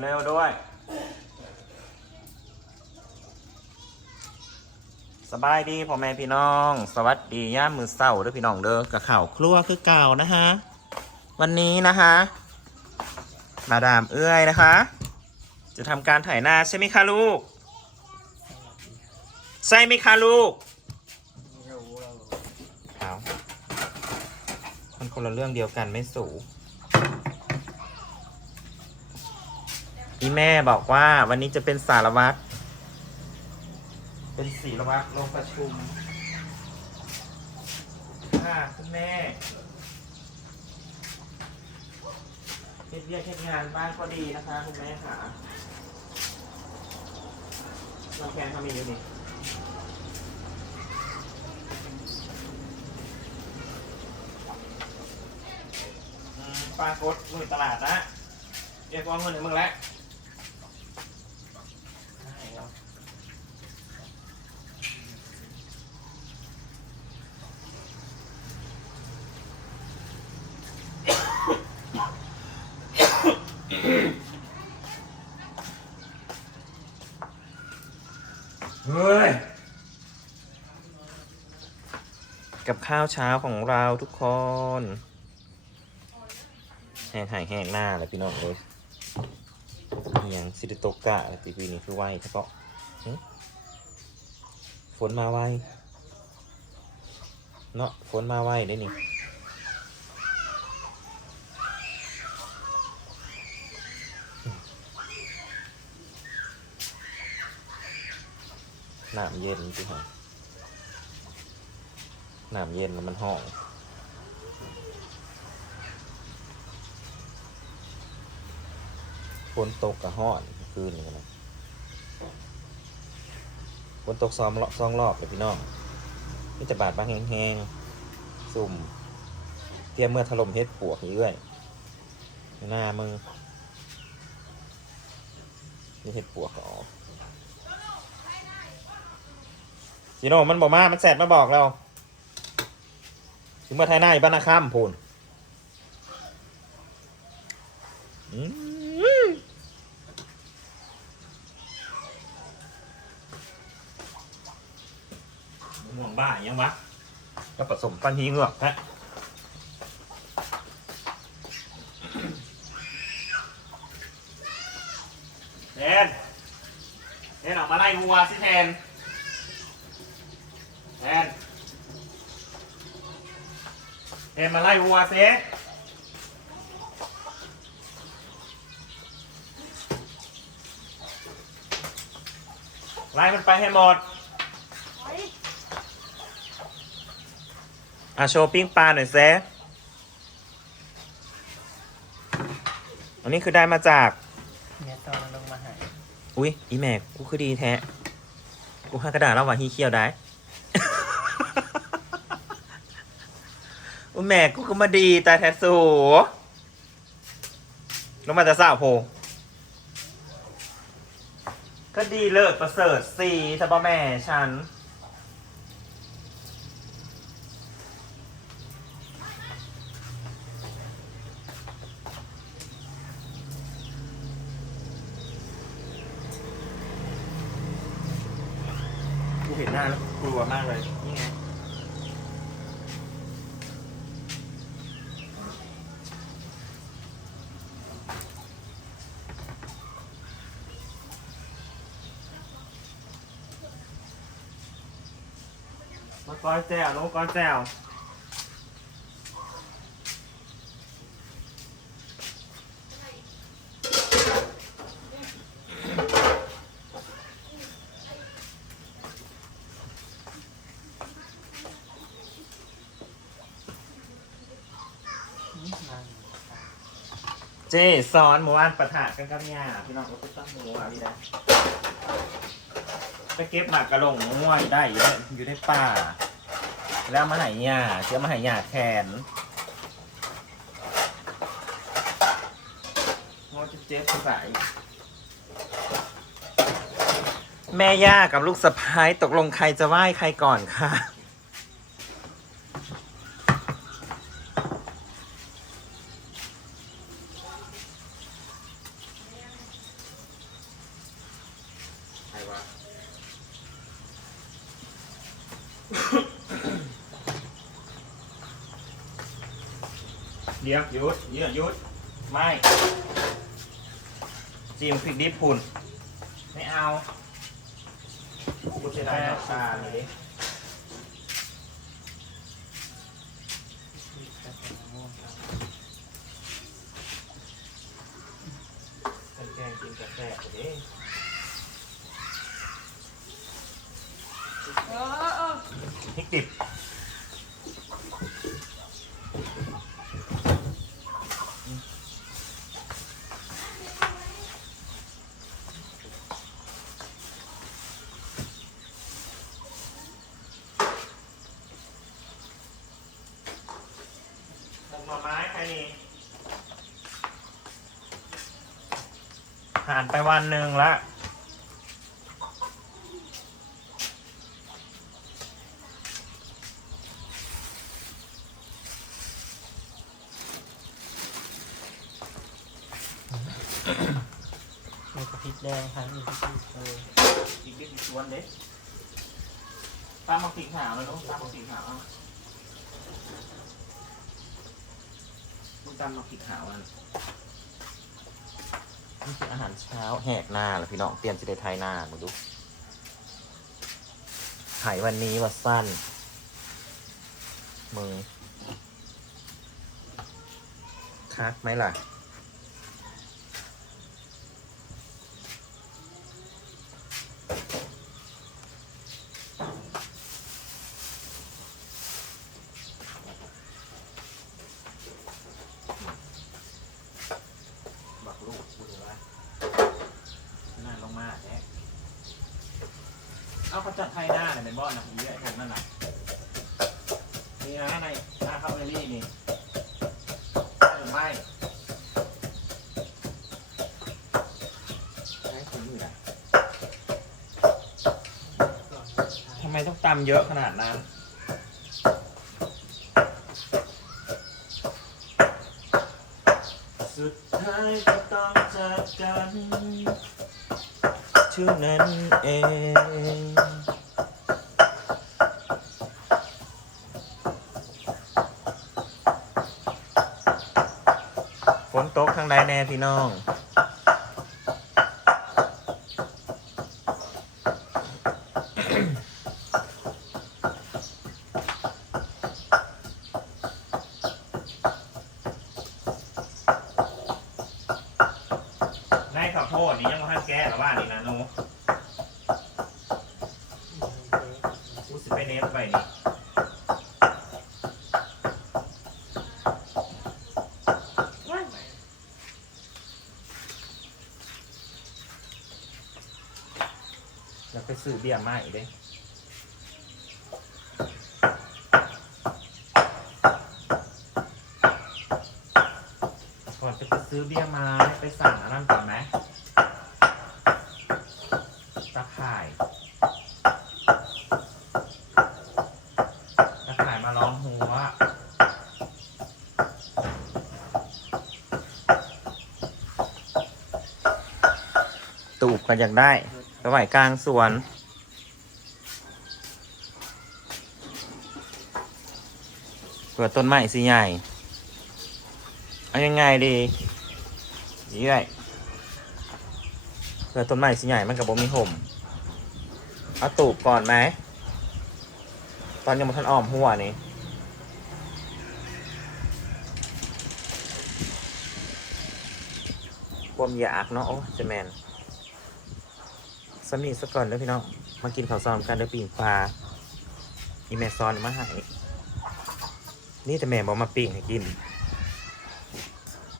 เร็วๆด้วย สบายดีพ่อแม่พี่น้อง สวัสดีย่ามมือเศร้าด้อพี่น้องเด้อกับข่าวครัวคือเก่านะฮะวันนี้นะคะ มาดามเอื้อยนะคะ จะทำการถ่ายหน้าใช่ไหมคะลูก ใช่ไหมคะลูกเอามันคนละเรื่องเดียวกันไม่สู อีแม่บอกว่าวันนี้จะเป็นสารวัตร เป็นสารวัตรลงประชุม ค่ะคุณแม่เฮ็ดเรียกเฮ็ดงานบ้านก็ดีนะคะคุณแม่ค่ะเราแคนทำอีกอยู่นี่ปลากดมือตลาดนะเรียกว่าเงินในมึงแล้วได้แล้ว เฮ้ย กับ ข้าวเช้าของเราทุกคนแห้งหายแห้งหน้าเลยพี่น้องเลยอย่างซิติโตกะตีวีนี่คือไวเฉพาะฝนมาไวเนาะฝนมาไวได้นี่น้ำเย็นสิฮะ น้ำเย็นแล้วมันห้องฝนตกกับห้อนคืนนี้นะฝนตกซ้อมรอบสองรอบเลยพี่น้องนี่จะบาดบ้างแห้งๆสุ่ม เตรียมเมื่อถล่มเฮ็ดปวกนี่เรื่อยหน้ามึงนี่เฮ็ดปวกก็ออกจีโน่มันบอกมา มันแสดมาบอกเรา ถึงมาไทยหน้ายบ้านนาข้ามพูนมห่วงบ้ายังวะก็ผสมปันฮีเงือกฮะแทนแทนออกมาไล่วัวสิแทนแทน แทนมาไล่วัวเซไล่มันไปให้หมด อะโชว์ปิ้งปลาหน่อยเซอันนี้คือได้มาจากเมียตอนลงมาหา อุ้ยอีแม่กูคือดีแท้ กูห้ากระดาษแล้วว่าฮีเคียวได้ อุ้ยแม่กูคือมาดีแต่แท้สูลงมาจะสาวโพก็ดีเลิศประเสริฐสีถ้าพ่อแม่ฉัน กูเห็นหน้าแล้วกลัวมากเลย นี่ไง ก้อยแจวน้องก้อยแจวเจสอนหมู่บ้านปะทะกันกับเนี่ยพี่น้องก็ต้องหมูอะพี่นะไปเก็บหมากกระหลงมั่วยได้อยู่ในป่า แล้วมาหายหยาเชื้อมาหายหยาแขนงอเจ็บๆสายแม่ย่ากับลูกสะพ้ายตกลงใครจะไหว้ใครก่อนคะใครวะ เดี๋ยวหยุดเดี๋ยวหยุดไม่จิ้มพริกดิบพุ่นไม่เอากูจะได้ดอกตาลนี่ดิเป็นแกงกินกาแฟไปดิพริกดิบ น่อไม้ใครนี่ผ่านไปวันหนึ่งละมีกระพริบแดงค่ะมีกระพริบเอออีกนิดอีกส่วนเด็ตามมาสีขาวเลยลูกตามมาสีขาวเอา ลูกตามมาสีขาวอันนี่คืออาหารเช้าแหกหน้าเหรอพี่น้องเตรียมจะได้ไทยหน้ามาดูไข่วันนี้ว่าสั้นมือคักไหมล่ะ บักลูกพูดว่าน่าลงมากแท้ เอาเขาจัดไทยหน้าเนี่ยเป็นบอลนะผมเยอะผมนั่นน่ะนี่นะในหน้าเข้าเอรี่นี่หรือไม่ไม่ถึงอยู่นะทำไมต้องตำเยอะขนาดนั้น สุดท้ายก็ต้องจากกันเท่านั้นเอง ฝนต กทางใดแน่พี่น้อง ในข้าวโพดนี่ยังไม่ทันแก้หรอบ้านนี่นะหนูกูสิไปเนฟไปนี่ แล้วไปซื้อเบียร์มาอีกเด้ก่อนจะไปซื้อเบียร์มาไปสั่งอันนั้นก่อนไหมตะข่ายตะข่ายมาล้อมหัวตูบกันอยากได้ ไปไหวกลางสวนเปิดต้นไม้สิใหญ่ เอายังไงดียี่ไงเปิดต้นไม้สิใหญ่มันกับผมมีห่ม เอาตูบก่อนไหม ตอนยังมาทันอ้อมหัวนี่ความอยากเนาะโอ้เจะแมน สมีสักก่อนเด้อพี่น้องมากินข้าวซอมกันเด้อปีงปลาอีแม่ซอนมาให้นี่แต่แม่บอกมาปิ้งให้กิน